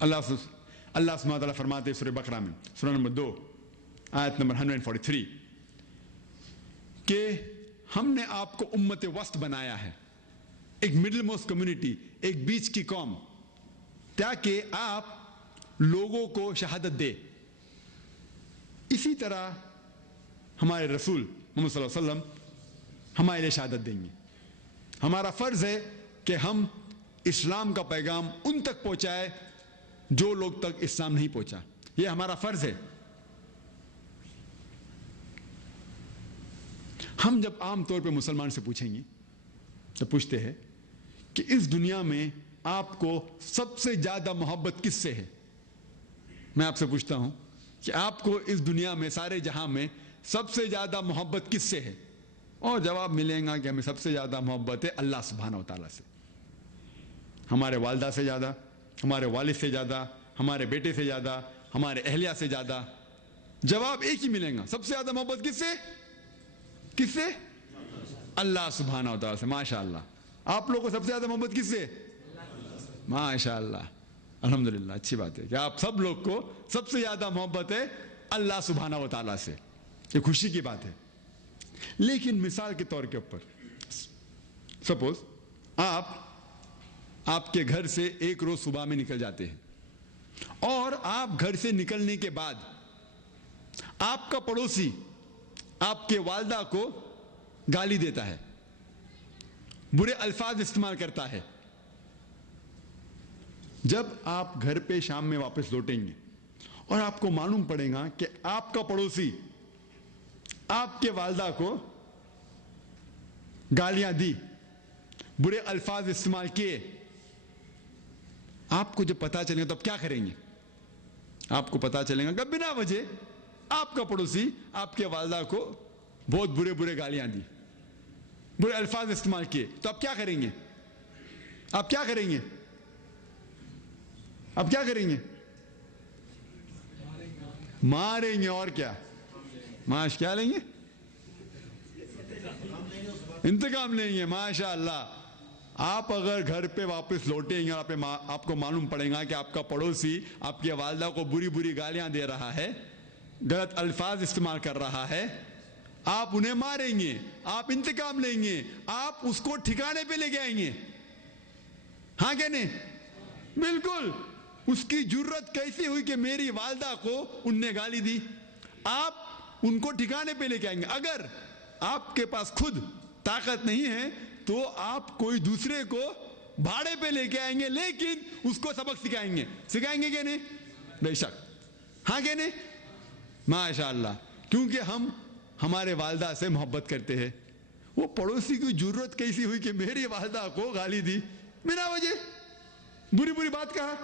اللہ سبحانہ وتعالیٰ فرماتے سورہ بقرہ میں سورہ نمبر 2 آیت نمبر 143 کہ ہم نے آپ کو امت وسط بنایا ہے، ایک مڈل موسٹ کمیونٹی، ایک بیچ کی قوم، تاکہ آپ لوگوں کو شہادت دے۔ اسی طرح ہمارے رسول محمد صلی اللہ علیہ وسلم ہمارے لیے شہادت دیں گے۔ ہمارا فرض ہے کہ ہم اسلام کا پیغام ان تک پہنچائے جو لوگ تک اسلام نہیں پہنچا، یہ ہمارا فرض ہے۔ ہم جب عام طور پہ مسلمان سے پوچھیں گے، جب پوچھتے ہیں کہ اس دنیا میں آپ کو سب سے زیادہ محبت کس سے ہے، میں آپ سے پوچھتا ہوں کہ آپ کو اس دنیا میں سارے جہاں میں سب سے زیادہ محبت کس سے ہے، اور جواب ملے گا کہ ہمیں سب سے زیادہ محبت ہے اللہ سبحانہ و تعالیٰ سے، ہمارے والدہ سے زیادہ، ہمارے والد سے زیادہ، ہمارے بیٹے سے زیادہ، ہمارے اہلیہ سے زیادہ۔ جواب ایک ہی ملے گا، سب سے زیادہ محبت کس سے؟ کس سے؟ اللہ سبحانہ و تعالیٰ سے۔ ماشاء اللہ، آپ لوگوں کو سب سے زیادہ محبت کس سے؟ ماشاء اللہ، الحمدللہ، اچھی بات ہے کہ آپ سب لوگ کو سب سے زیادہ محبت ہے اللہ سبحانہ و تعالیٰ سے، یہ خوشی کی بات ہے۔ لیکن مثال کے طور کے اوپر سپوز آپ کے گھر سے ایک روز صبح میں نکل جاتے ہیں، اور آپ گھر سے نکلنے کے بعد آپ کا پڑوسی آپ کے والدہ کو گالی دیتا ہے، برے الفاظ استعمال کرتا ہے۔ جب آپ گھر پہ شام میں واپس لوٹیں گے اور آپ کو معلوم پڑے گا کہ آپ کا پڑوسی آپ کے والدہ کو گالیاں دی، برے الفاظ استعمال کیے، آپ کو جب پتا چلے گا تو آپ کیا کریں گے؟ آپ کو پتا چلے گا کہ بنا وجہ آپ کا پڑوسی آپ کے والدہ کو بہت برے گالیاں دی، برے الفاظ استعمال کیے، تو آپ کیا کریں گے؟ آپ کیا کریں گے؟ آپ کیا کریں گے؟ ماریں گے، اور کیا؟ معاش کیا لیں گے؟ انتقام لیں گے۔ ماشاء اللہ، آپ اگر گھر پہ واپس لوٹیں گے اور آپ کو معلوم پڑے گا کہ آپ کا پڑوسی آپ کے والدہ کو بری گالیاں دے رہا ہے، غلط الفاظ استعمال کر رہا ہے، آپ انہیں ماریں گے، آپ انتقام لیں گے، آپ اس کو ٹھکانے پہ لے کے آئیں گے، ہاں کہ نہیں؟ بالکل۔ اس کی جرت کیسی ہوئی کہ میری والدہ کو ان نے گالی دی، آپ ان کو ٹھکانے پہ لے کے آئیں گے۔ اگر آپ کے پاس خود طاقت نہیں ہے تو آپ کوئی دوسرے کو بھاڑے پہ لے کے آئیں گے، لیکن اس کو سبق سکھائیں گے کہ نہیں؟ بے شک، ہاں کہ نہیں؟ ماشاء اللہ، کیونکہ ہم ہمارے والدہ سے محبت کرتے ہیں۔ وہ پڑوسی کی جرت کیسی ہوئی کہ میری والدہ کو گالی دی، بنا وجہ بری بات کہا۔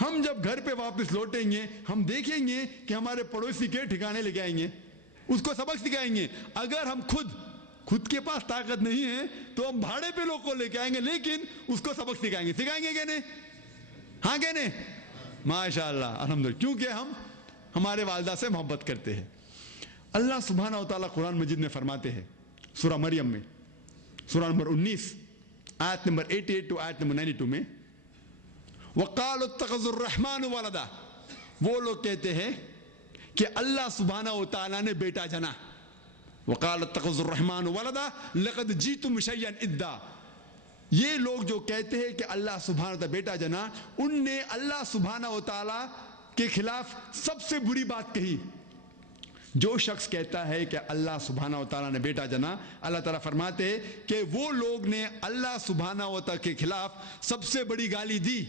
ہم جب گھر پہ واپس لوٹیں گے ہم دیکھیں گے کہ ہمارے پڑوسی کے ٹھکانے لے کے آئیں گے، اس کو سبق سکھائیں گے۔ اگر ہم خود کے پاس طاقت نہیں ہے تو ہم بھاڑے پہ لوگ کو لے کے آئیں گے، لیکن اس کو سبق سکھائیں گے کہ نہیں؟ ہاں کہ نہیں؟ ماشاء اللہ، الحمدللہ، کیونکہ ہم ہمارے والدہ سے محبت کرتے ہیں۔ اللہ سبحانہ و تعالیٰ قرآن مجید میں فرماتے ہیں سورہ مریم میں سورہ نمبر 19 آیت نمبر 88 ٹو آیت نمبر 92 میں، وَقَالُوا اتَّخَذُوا الرَّحْمَنُ وَلَدًا، وہ لوگ کہتے ہیں کہ اللہ سبحانہ و تعالیٰ نے بیٹا جنا۔ وَقَالُوا اتَّخَذُوا الرَّحْمَنُ وَلَدًا لَقَدْ جِئْتُمْ شَيْئًا إِدًّا، یہ لوگ جو کہتے ہیں کہ اللہ سبحانہ و تعالیٰ بیٹا جنا، ان نے اللہ سبحانہ و تعالیٰ کے خلاف سب سے بری بات کہی۔ جو شخص کہتا ہے کہ اللہ سبحانہ و تعالیٰ نے بیٹا جنا، اللہ تعالیٰ فرماتے ہیں کہ وہ لوگ نے اللہ سبحانہ و تعالیٰ کے خلاف سب سے بڑی گالی دی،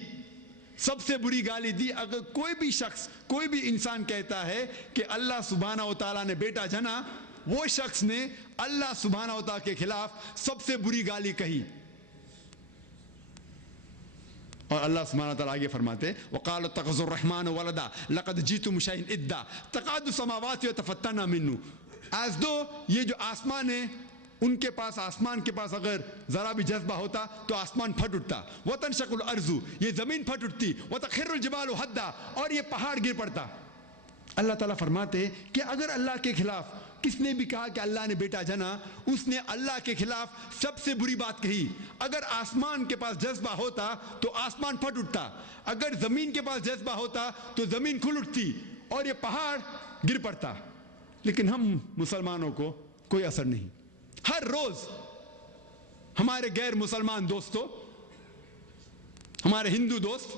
سب سے بری گالی دی۔ اگر کوئی بھی شخص، کوئی بھی انسان کہتا ہے کہ اللہ سبحانہ و تعالیٰ نے بیٹا جنا، وہ شخص نے اللہ سبحانہ و تعالیٰ کے خلاف سب سے بری گالی کہی۔ اور اللہ سبحانہ وتعالیٰ آگے فرماتے وَقَالُوا اتَّخَذُوا الرَّحْمَنَ وَلَدًا لَقَدْ جِئْتُمْ شَيْئًا إِدًّا تَكَادُ السَّمَاوَاتُ يَتَفَطَّرْنَ مِنْهُ، ایز دو یہ جو آسمان ہے، ان کے پاس، آسمان کے پاس اگر ذرا بھی جذبہ ہوتا تو آسمان پھٹ اٹھتا، وَتَنشَقُّ الْأَرْضُ، یہ زمین پھٹ اٹھتی، وَتَخِرُّ الْجِبَالُ هَدًّا، اور یہ پہاڑ گر پڑتا۔ اللہ تعالیٰ فرماتے کہ اگر اللہ کے خلاف کس نے بھی کہا کہ اللہ نے بیٹا جنا، اس نے اللہ کے خلاف سب سے بری بات کہی۔ اگر آسمان کے پاس جذبہ ہوتا تو آسمان پھٹ اٹھتا، اگر زمین کے پاس جذبہ ہوتا تو زمین کھل اٹھتی اور یہ پہاڑ گر پڑتا، لیکن ہم مسلمانوں کو کوئی اثر نہیں۔ ہر روز ہمارے غیر مسلمان دوستوں، ہمارے ہندو دوست،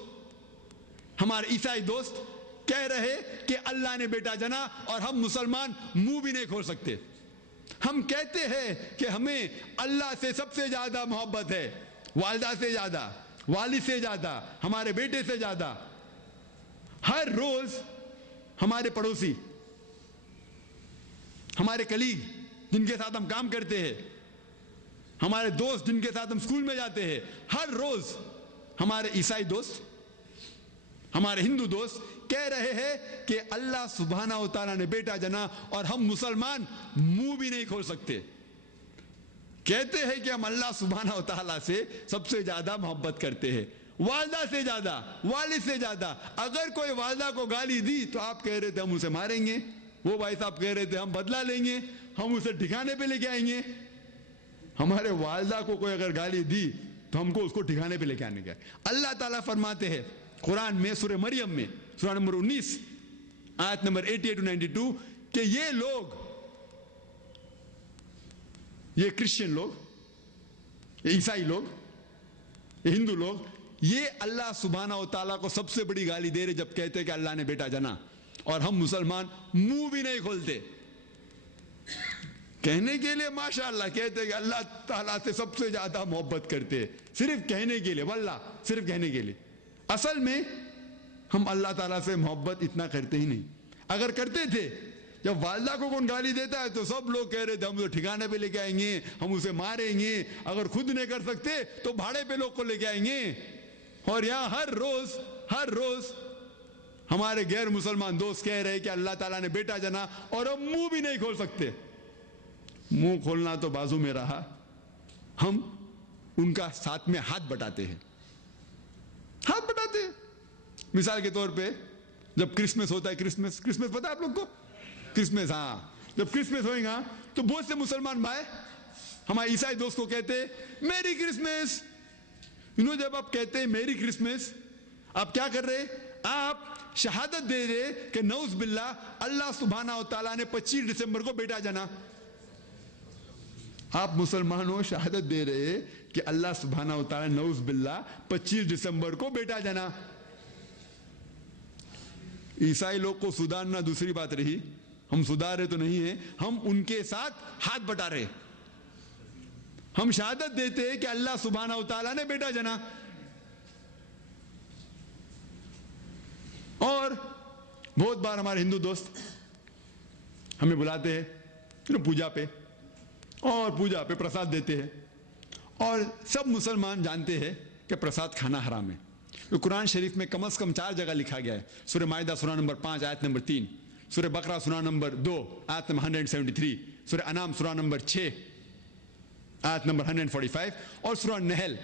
ہمارے عیسائی دوست کہہ رہے کہ اللہ نے بیٹا جنا، اور ہم مسلمان منہ بھی نہیں کھول سکتے۔ ہم کہتے ہیں کہ ہمیں اللہ سے سب سے زیادہ محبت ہے، والدہ سے زیادہ، والد سے زیادہ، ہمارے بیٹے سے زیادہ۔ ہر روز ہمارے پڑوسی، ہمارے کلیگ جن کے ساتھ ہم کام کرتے ہیں، ہمارے دوست جن کے ساتھ ہم اسکول میں جاتے ہیں، ہر روز ہمارے عیسائی دوست، ہمارے ہندو دوست کہہ رہے ہیں کہ اللہ سبحانہ و تعالیٰ نے بیٹا جنا، اور ہم مسلمان منہ بھی نہیں کھول سکتے۔ کہتے ہیں کہ ہم اللہ سبحانہ و تعالیٰ سے سب سے زیادہ محبت کرتے ہیں، والدہ سے زیادہ، والد سے زیادہ۔ اگر کوئی والدہ کو گالی دی تو آپ کہہ رہے تھے ہم اسے ماریں گے، وہ بھائی صاحب کہہ رہے تھے ہم بدلہ لیں گے، ہم اسے ٹھکانے پہ لے کے آئیں گے۔ ہمارے والدہ کو کوئی اگر گالی دی تو ہم کو اس کو ٹھکانے پہ لے کے آنے کا۔ اللہ تعالیٰ فرماتے ہیں قرآن میں سورہ مریم میں سورہ نمبر 19 آیت نمبر 88-92 کہ یہ لوگ، یہ کرسچن لوگ، یہ عیسائی لوگ، یہ ہندو لوگ، یہ اللہ سبحانہ و تعالیٰ کو سب سے بڑی گالی دے رہے جب کہتے ہیں کہ اللہ نے بیٹا جنا، اور ہم مسلمان منہ بھی نہیں کھولتے۔ کہنے کے لیے ماشاءاللہ کہتے ہیں کہ اللہ تعالیٰ سے سب سے زیادہ محبت کرتے ہیں، صرف کہنے کے لیے، واللہ صرف کہنے کے لیے۔ اصل میں ہم اللہ تعالیٰ سے محبت اتنا کرتے ہی نہیں۔ اگر کرتے تھے، جب والدہ کو کون گالی دیتا ہے تو سب لوگ کہہ رہے تھے ہم اسے ٹھکانے پہ لے کے آئیں گے، ہم اسے ماریں گے، اگر خود نہیں کر سکتے تو بھاڑے پہ لوگ کو لے کے آئیں گے۔ اور یہاں ہر روز ہمارے غیر مسلمان دوست کہہ رہے کہ اللہ تعالیٰ نے بیٹا جنا، اور ہم منہ بھی نہیں کھول سکتے۔ منہ کھولنا تو بازو میں رہا، ہم ان کا ساتھ میں ہاتھ بٹاتے ہیں، ہاتھ بٹاتے ہیں۔ مثال کے طور پہ جب کرسمس ہوتا ہے، کرسمس پتا ہے آپ لوگ کو؟ کرسمس، ہاں، جب کرسمس ہوئے گا تو بہت سے مسلمان بھائی ہمارے عیسائی دوست کو کہتے ہیں میری کرسمس۔ جب آپ کہتے ہیں میری کرسمس، آپ کیا کر رہے؟ آپ شہادت دے رہے کہ نعوذ باللہ اللہ سبحانہ و تعالیٰ نے 25 دسمبر کو بیٹا جنا۔ آپ مسلمانوں شہادت دے رہے کہ اللہ سبحانہ و تعالیٰ نعوذ باللہ 25 دسمبر کو بیٹا جنا۔ عیسائی لوگ کو سدھارنا دوسری بات رہی، ہم سدھارے تو نہیں ہیں، ہم ان کے ساتھ ہاتھ بٹا رہے۔ ہم شہادت دیتے ہیں کہ اللہ سبحانہ و تعالیٰ نے بیٹا جنا، اور بہت بار ہمارے ہندو دوست ہمیں بلاتے ہیں پوجا پہ، اور پوجا پہ پرساد دیتے ہیں، اور سب مسلمان جانتے ہیں کہ پرساد کھانا حرام ہے۔ قرآن شریف میں کم از کم 4 جگہ لکھا گیا ہے۔ سورہ مائدہ سورہ نمبر 5 آیت نمبر 3، سورہ بقرہ سورہ نمبر 2 آیت نمبر 173، سورہ انعام سورہ نمبر 6 آیت نمبر 145، اور سورہ نحل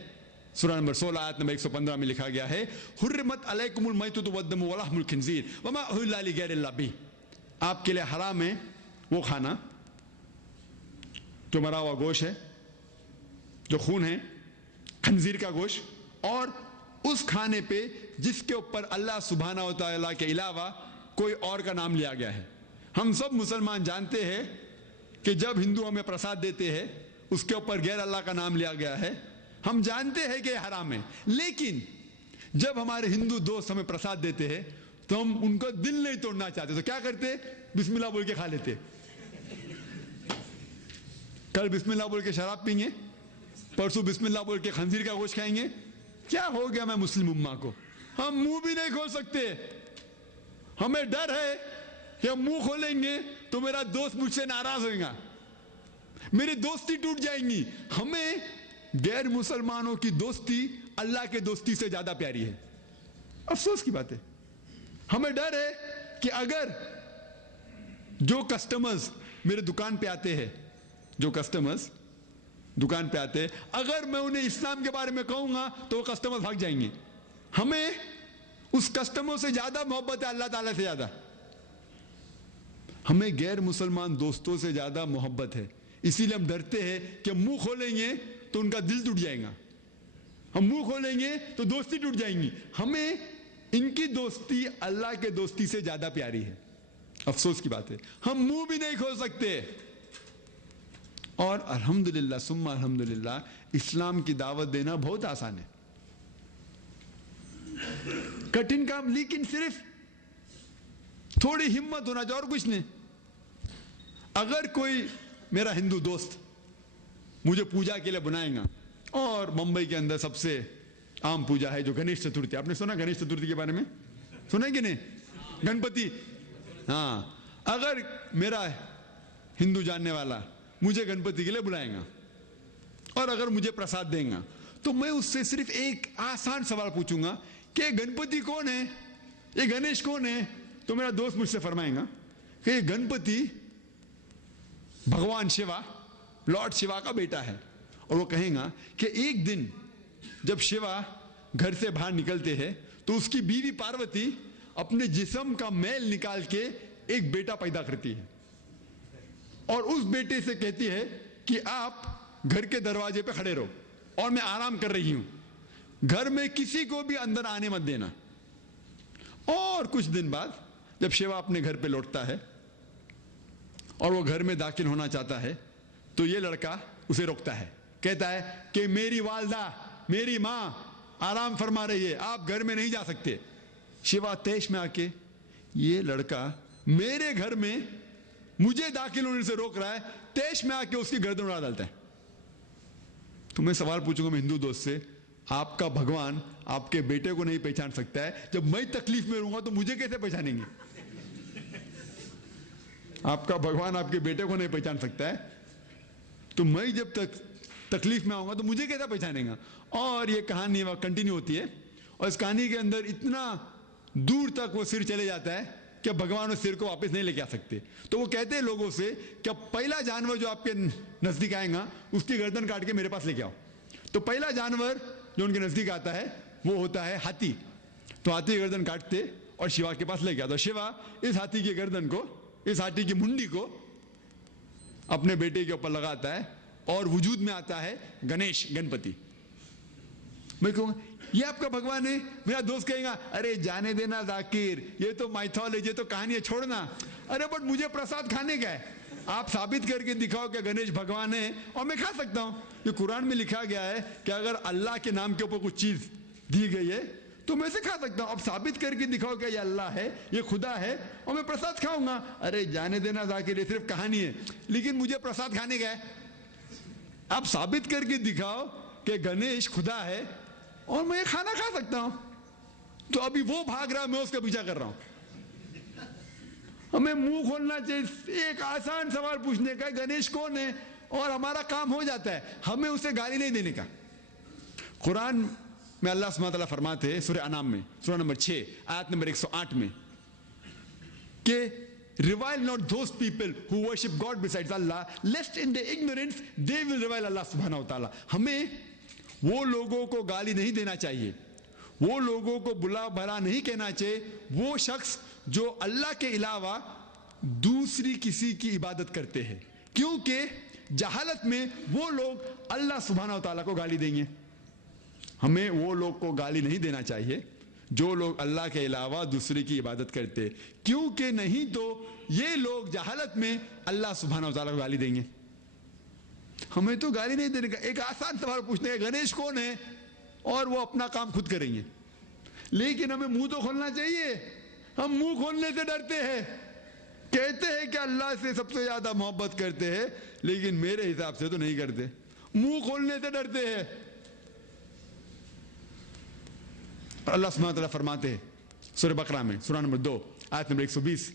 سورہ نمبر 16 آیت نمبر 115 میں لکھا گیا ہے حرمت علیکم المیتۃ والدم ولحم الخنزیر وما اہل لغیر اللہ بہ۔ آپ کے لیے حرام ہے وہ کھانا جو مرا ہوا گوشت ہے، جو خون ہے، خنزیر کا گوشت، اور اس کھانے پہ جس کے اوپر اللہ سبحانہ و تعالیٰ کے علاوہ کوئی اور کا نام لیا گیا ہے۔ ہم سب مسلمان جانتے ہیں کہ جب ہندو ہمیں پرساد دیتے ہیں اس کے اوپر غیر اللہ کا نام لیا گیا ہے، ہم جانتے ہیں کہ یہ حرام ہے، لیکن جب ہمارے ہندو دوست ہمیں پرساد دیتے ہیں تو ہم ان کا دل نہیں توڑنا چاہتے، تو کیا کرتے؟ بسم اللہ بول کے کھا لیتے۔ کل بسم اللہ بول کے شراب پئیں گے، پرسوں بسم اللہ بول کے خنزیر کا گوشت کھائیں گے۔ کیا ہو گیا میں مسلم امہ کو؟ ہم منہ بھی نہیں کھول سکتے۔ ہمیں ڈر ہے کہ ہم منہ کھولیں گے تو میرا دوست مجھ سے ناراض ہوئے گا، میری دوستی ٹوٹ جائیں گی۔ ہمیں غیر مسلمانوں کی دوستی اللہ کے دوستی سے زیادہ پیاری ہے۔ افسوس کی بات ہے، ہمیں ڈر ہے کہ اگر جو کسٹمرز میرے دکان پہ آتے ہیں، جو کسٹمرز دکان پہ آتے ہیں، اگر میں انہیں اسلام کے بارے میں کہوں گا تو وہ کسٹمر بھاگ جائیں گے۔ ہمیں اس کسٹمر سے زیادہ محبت ہے اللہ تعالیٰ سے زیادہ۔ ہمیں غیر مسلمان دوستوں سے زیادہ محبت ہے، اسی لیے ہم ڈرتے ہیں کہ منہ کھولیں گے تو ان کا دل ٹوٹ جائے گا، ہم منہ کھولیں گے تو دوستی ٹوٹ جائیں گی. ہمیں ان کی دوستی اللہ کے دوستی سے زیادہ پیاری ہے. افسوس کی بات ہے ہم منہ بھی نہیں کھول سکتے. اور الحمدللہ ثم الحمدللہ اسلام کی دعوت دینا بہت آسان ہے، کٹھن کام، لیکن صرف تھوڑی ہمت ہونا چاہیے اور کچھ نہیں. اگر کوئی میرا ہندو دوست مجھے پوجا کے لیے بنائے گا، اور ممبئی کے اندر سب سے عام پوجا ہے جو گنیش چترتھی، آپ نے سنا گنیش چترتھی کے بارے میں؟ سنا ہے کہ نہیں؟ گنپتی. ہاں، اگر میرا ہندو جاننے والا مجھے گنپتی کے لیے بلائے گا اور اگر مجھے پرساد دیں گا تو میں اس سے صرف ایک آسان سوال پوچھوں گا کہ گنپتی کون ہے، یہ گنیش کون ہے؟ تو میرا دوست مجھ سے فرمائے گا کہ یہ گنپتی بھگوان شیوا، لارڈ شیوا کا بیٹا ہے. اور وہ کہیں گا کہ ایک دن جب شیوا گھر سے باہر نکلتے ہیں تو اس کی بیوی پاروتی اپنے جسم کا میل نکال کے ایک بیٹا پیدا کرتی ہے اور اس بیٹے سے کہتی ہے کہ آپ گھر کے دروازے پہ کھڑے رہو اور میں آرام کر رہی ہوں، گھر میں کسی کو بھی اندر آنے مت دینا. اور کچھ دن بعد جب شیوا اپنے گھر پہ لوٹتا ہے اور وہ گھر میں داخل ہونا چاہتا ہے تو یہ لڑکا اسے روکتا ہے، کہتا ہے کہ میری والدہ، میری ماں آرام فرما رہی ہے، آپ گھر میں نہیں جا سکتے. شیوا تیش میں آ کے یہ لڑکا میرے گھر میں مجھے داخل ہونے سے روک رہا ہے، تیش میں آ کے اس کی گردن اڑا ڈالتا ہے. تو میں سوال پوچھوں گا میں ہندو دوست سے، آپ کا بھگوان آپ کے بیٹے کو نہیں پہچان سکتا ہے، جب میں تکلیف میں رہوں گا تو مجھے کیسے پہچانیں گے؟ آپ کا بھگوان آپ کے بیٹے کو نہیں پہچان سکتا ہے تو میں جب تک تکلیف میں آؤں گا تو مجھے کیسے پہچانیں گا؟ اور یہ کہانی کنٹینیو ہوتی ہے اور اس کہانی کے اندر اتنا دور تک وہ سر چلے جاتا ہے کہ بھگوان اس سر کو واپس نہیں لے کے آ سکتے. تو وہ کہتے ہیں لوگوں سے کہ پہلا جانور جو آپ کے نزدیک آئے گا اس کی گردن کاٹ کے میرے پاس لے کے آؤ. تو پہلا جانور جو ان کے نزدیک آتا ہے وہ ہوتا ہے ہاتھی. تو ہاتھی کی گردن کاٹتے اور شیوا کے پاس لے کے آتا. شیوا اس ہاتھی کی گردن کو، اس ہاتھی کی منڈی کو اپنے بیٹے کے اوپر لگاتا ہے اور وجود میں آتا ہے گنیش، گنپتی. میں کہوں گا یہ آپ کا بھگوان ہے؟ میرا دوست کہے گا ارے جانے دینا ذاکر، یہ تو مائتھولوجی، تو کہانی ہے، چھوڑنا. ارے بٹ مجھے پرساد کھانے کا ہے، آپ ثابت کر کے دکھاؤ کہ گنیش بھگوان ہے اور میں کھا سکتا ہوں. یہ قرآن میں لکھا گیا ہے کہ اگر اللہ کے نام کے اوپر کچھ چیز دی گئی ہے تو میں اسے کھا سکتا ہوں. اب ثابت کر کے دکھاؤ کہ یہ اللہ ہے، یہ خدا ہے اور میں پرساد کھاؤں گا. ارے جانے دینا ذاکر، یہ صرف کہانی ہے لیکن مجھے پرساد کھانے کا ہے. آپ ثابت کر کے دکھاؤ کہ گنیش خدا ہے اور میں یہ کھانا کھا سکتا ہوں. تو ابھی وہ بھاگ رہا، میں اس کا پیچھا کر رہا ہوں. ہمیں منہ کھولنا چاہیے، ایک آسان سوال پوچھنے کا، گنیش کون ہے، اور ہمارا کام ہو جاتا ہے. ہمیں اسے گالی نہیں دینے کا. قرآن میں اللہ سبحانہ وتعالیٰ فرماتے ہیں سورہ انعام میں، سورہ نمبر 6 آیت نمبر 108 میں کہ revile not those people who worship God besides Allah lest in their ignorance they will revile Allah سبحانہ وتعالیٰ. ہمیں وہ لوگوں کو گالی نہیں دینا چاہیے، وہ لوگوں کو بلا بھلا نہیں کہنا چاہیے، وہ شخص جو اللہ کے علاوہ دوسری کسی کی عبادت کرتے ہیں، کیونکہ جہالت میں وہ لوگ اللہ سبحانہ وتعالیٰ کو گالی دیں گے. ہمیں وہ لوگ کو گالی نہیں دینا چاہیے جو لوگ اللہ کے علاوہ دوسرے کی عبادت کرتے، کیونکہ نہیں تو یہ لوگ جہالت میں اللہ سبحانہ وتعالیٰ کو گالی دیں گے. ہمیں تو گالی نہیں دینے کا، ایک آسان سوال پوچھنے کا، گنیش کون ہے، اور وہ اپنا کام خود کریں گے. لیکن ہمیں منہ تو کھولنا چاہیے. ہم منہ کھولنے سے ڈرتے ہیں، کہتے ہیں کہ اللہ سے سب سے زیادہ محبت کرتے ہیں لیکن میرے حساب سے تو نہیں کرتے. منہ کھولنے سے ڈرتے ہیں. اللہ سبحانہ وتعالیٰ فرماتے ہیں سورہ بقرہ میں، سورہ نمبر 2 آیت نمبر 120،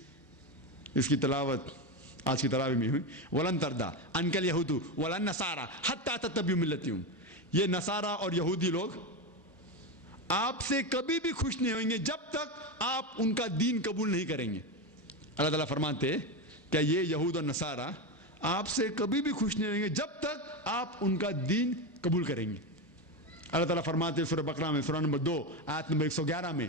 اس کی تلاوت آج کی تراویح میں ہوئی. وَلَن تَرْضَىٰ عَنْكَ الْيَهُودُ وَلَا النَّصَارَىٰ حَتَّىٰ تَتَّبِعَ مِلَّتَهُمْ. یہ نصارہ اور یہودی لوگ آپ سے کبھی بھی خوش نہیں ہوئیں گے جب تک آپ ان کا دین قبول نہیں کریں گے. اللہ تعالیٰ فرماتے ہیں کہ یہ یہود اور نصارہ آپ سے کبھی بھی خوش نہیں ہوئیں گے جب تک آپ ان کا دین قبول کریں گے. اللہ تعالیٰ فرماتے ہیں سورہ بقرہ میں، سورہ نمبر 2 آیت نمبر 111 میں،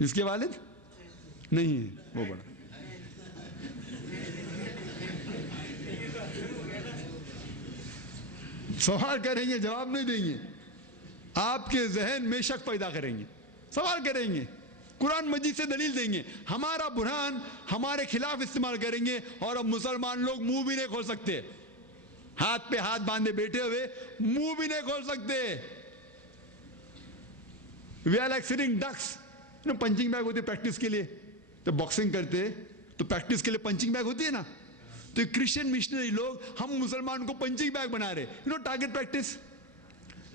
جس کے والد نہیں ہے وہ بڑا. سوال کریں گے جواب نہیں دیں گے, آپ کے ذہن میں شک پیدا کریں گے, سوال کریں گے, قرآن مجید سے دلیل دیں گے, ہمارا برہان ہمارے خلاف استعمال کریں گے, اور اب مسلمان لوگ منہ بھی نہیں کھول سکتے, ہاتھ پہ ہاتھ باندھے بیٹھے ہوئے منہ بھی نہیں کھول سکتے. We are like sitting ducks. Punching bag ہوتی ہے پریکٹس کے لیے, تو باکسنگ کرتے تو پریکٹس کے لیے پنچنگ بیگ ہوتی ہے نا, تو کرسچن مشنری لوگ ہم مسلمان کو پنچنگ بیگ بنا رہے, ٹارگٹ پریکٹس.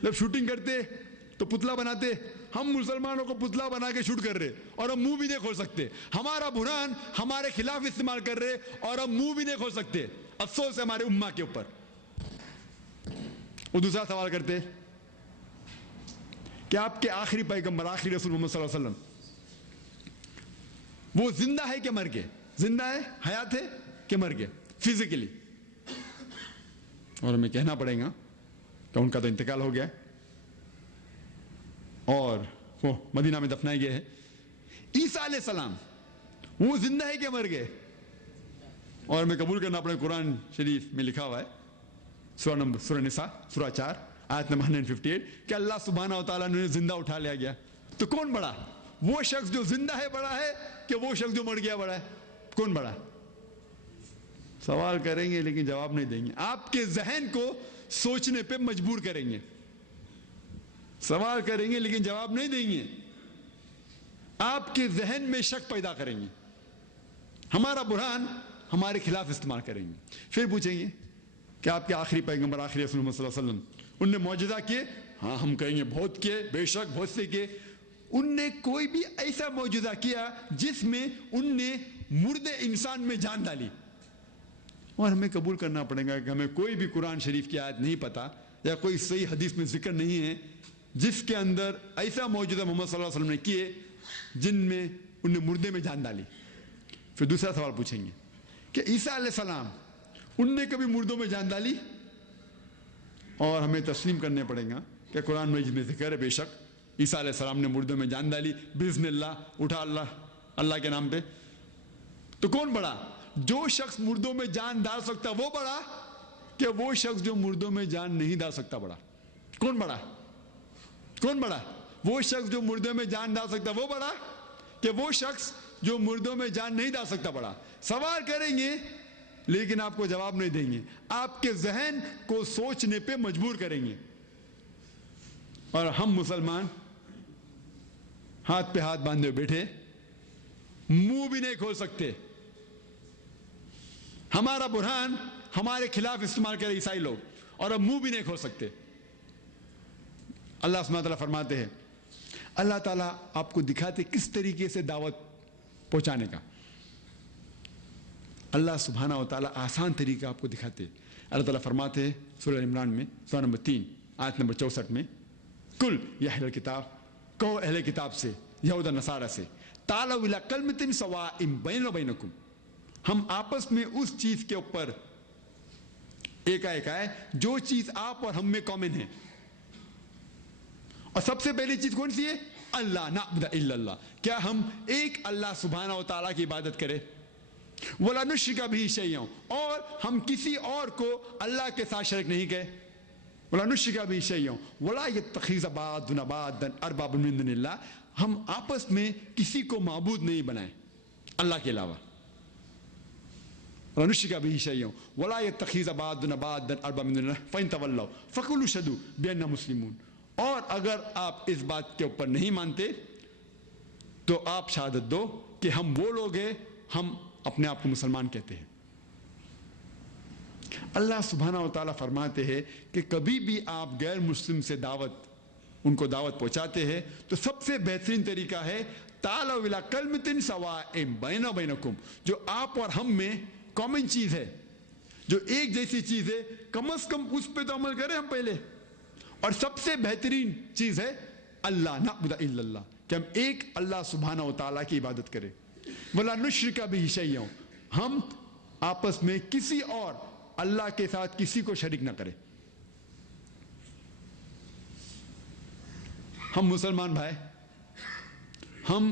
جب شوٹنگ کرتے تو پتلا بناتے, ہم مسلمانوں کو پتلا بنا کے شوٹ کر رہے, اور ہم منہ بھی نہیں کھول سکتے. ہمارا برہان ہمارے خلاف استعمال کر رہے, اور ہم منہ بھی نہیں کھول سکتے. افسوس ہے ہمارے امہ کے اوپر. وہ دوسرا سوال کرتے کہ آپ کے آخری پیغمبر, آخری رسول محمد صلی اللہ علیہ وسلم, وہ زندہ ہے کہ مر گئے؟ زندہ ہے, حیات ہے کہ مر گئے فزیکلی؟ اور ہمیں کہنا پڑے گا کہ ان کا تو انتقال ہو گیا ہے, اور وہ مدینہ میں دفنائے گئے ہیں. عیسیٰ علیہ السلام وہ زندہ ہے کہ مر گئے؟ اور ہمیں قبول کرنا پڑے, قرآن شریف میں لکھا ہوا ہے, سورہ نساء سورہ 4 آیت نمبر 158, کہ اللہ سبحانہ و تعالیٰ نے زندہ اٹھا لیا گیا. تو کون بڑا, وہ شخص جو زندہ ہے بڑا ہے کہ وہ شخص جو مر گیا بڑا ہے؟ کون بڑا؟ سوال کریں گے لیکن جواب نہیں دیں گے, آپ کے ذہن کو سوچنے پہ مجبور کریں گے. سوال کریں گے لیکن جواب نہیں دیں گے, آپ کے ذہن میں شک پیدا کریں گے, ہمارا برہان ہمارے خلاف استعمال کریں گے. پھر پوچھیں گے کہ آپ کے آخری پیغمبر, آخری رسول محمد صلی اللہ علیہ وسلم, ان نے معجزہ کیے؟ ہاں ہم کہیں گے بہت کیے, بے شک بہت سے کیے. ان نے کوئی بھی ایسا معجزہ کیا جس میں ان نے مردے انسان میں جان ڈالی؟ اور ہمیں قبول کرنا پڑے گا کہ ہمیں کوئی بھی قرآن شریف کی آیت نہیں پتا, یا کوئی صحیح حدیث میں ذکر نہیں ہے جس کے اندر ایسا معجزہ محمد صلی اللہ علیہ وسلم نے کیے جن میں ان نے مردے میں جان ڈالی. پھر دوسرا سوال پوچھیں گے کہ عیسیٰ علیہ السلام, ان نے کبھی مردوں میں جان ڈالی؟ اور ہمیں تسلیم کرنے پڑے گا کہ قرآن مجید میں ذکر ہے بے شک عیسیٰ علیہ السلام نے مردوں میں جان ڈالی, بِإِذْنِ اللہ, اٹھا اللہ کے نام پہ. تو کون بڑا, جو شخص مردوں میں جان ڈال سکتا وہ بڑا کہ وہ شخص جو مردوں میں جان نہیں ڈال سکتا بڑا؟ کون بڑا؟ کون بڑا, وہ شخص جو مردوں میں جان ڈال سکتا وہ بڑا کہ وہ شخص جو مردوں میں جان نہیں ڈال سکتا بڑا؟ سوال کریں گے لیکن آپ کو جواب نہیں دیں گے, آپ کے ذہن کو سوچنے پہ مجبور کریں گے. اور ہم مسلمان ہاتھ پہ ہاتھ باندھے بیٹھے, منہ بھی نہیں کھول سکتے. ہمارا برہان ہمارے خلاف استعمال کرے عیسائی لوگ, اور اب منہ بھی نہیں کھول سکتے. اللہ سبحانہ تعالیٰ فرماتے ہیں, اللہ تعالیٰ آپ کو دکھاتے کس طریقے سے دعوت پہنچانے کا. اللہ سبحانہ و تعالیٰ آسان طریقہ آپ کو دکھاتے. اللہ تعالیٰ فرماتے ہیں سورہ عمران میں سورہ نمبر 3 آیت نمبر 64 میں, کل یا اہل کتاب, کہو اہل کتاب سے, یہود و نصارہ سے, تعالوا الی کلمۃ سواء بیننا و بینکم, ہم آپس میں اس چیز کے اوپر ایک آئے جو چیز آپ اور ہم میں کامن ہے. اور سب سے پہلی چیز کون سی ہے؟ اللہ نعبد الا اللہ, کیا ہم ایک اللہ سبحانہ و تعالیٰ کی عبادت کریں, ولا نشرک بہ شیئا, اور ہم کسی اور کو اللہ کے ساتھ شرک نہیں کریں, ولا نشرک بہ شیئا ولا یتخذ بعضنا بعضا اربابا من دون اللہ, ہم آپس میں کسی کو معبود نہیں بنائیں اللہ کے علاوہ. ولا نشرک بہ شیئا ولا یتخذ بعضنا بعضا اربابا من دون اللہ فإن تولوا فقولوا اشهدوا بأننا مسلمون. اور اگر آپ اس بات کے اوپر نہیں مانتے تو آپ شہادت دو کہ ہم وہ لوگ ہیں, ہم اپنے آپ کو مسلمان کہتے ہیں. اللہ سبحانہ و تعالیٰ فرماتے ہیں کہ کبھی بھی آپ غیر مسلم سے ان کو دعوت پہنچاتے ہیں تو سب سے بہترین طریقہ ہے تعالوا الی کلمۃ سواء بیننا و بینکم, جو آپ اور ہم میں کامن چیز ہے, جو ایک جیسی چیز ہے, کم از کم اس پہ تو عمل کریں ہم پہلے. اور سب سے بہترین چیز ہے اللہ نعبد الا اللہ, کہ ہم ایک اللہ سبحانہ و تعالیٰ کی عبادت کریں. ولا نشرک بہ شیئا, ہم آپس میں کسی اور اللہ کے ساتھ کسی کو شریک نہ کریں. ہم مسلمان بھائی, ہم